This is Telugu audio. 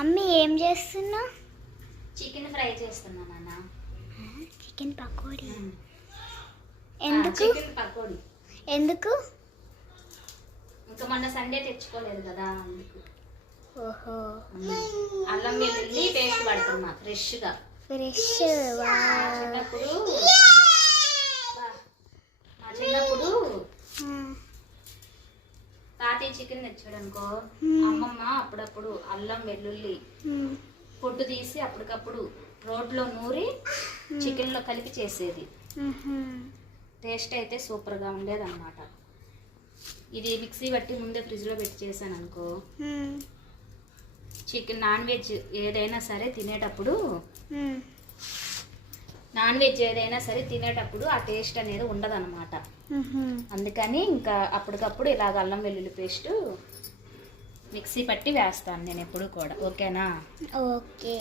అమ్మి ఏం చేస్తున్నా? చికెన్ ఫ్రై చేస్తున్నా నాన్న. చికెన్ పకోడీ. ఎందుకు? చికెన్ పకోడీ ఎందుకు? ఇంకా మొన్న సండే తెచ్చుకోలేదు కదా అందుకు. ఓహో. అల్లం వెల్లుల్లి పేస్ట్ పడుతున్నా ఫ్రెష్గా. చిన్నప్పుడు మా చిన్నప్పుడు తాతయ్య చికెన్ తెచ్చాడు అనుకో, అమ్మమ్మ అప్పుడప్పుడు అల్లం వెల్లుల్లి పొట్టు తీసి అప్పటికప్పుడు రోడ్లో నూరి చికెన్లో కలిపి చేసేది. టేస్ట్ అయితే సూపర్గా ఉండేది అన్నమాట. ఇది మిక్సీ బట్టి ముందే ఫ్రిడ్జ్లో పెట్టి చేశాను అనుకో, చికెన్ నాన్ వెజ్ ఏదైనా సరే తినేటప్పుడు ఆ టేస్ట్ అనేది ఉండదన్నమాట. అందుకని ఇంకా అప్పటికప్పుడు ఇలాగ అల్లం వెల్లుల్లి పేస్ట్ మిక్సీ పట్టి వేస్తాను నేను ఎప్పుడు కూడా. ఓకేనా? ఓకే.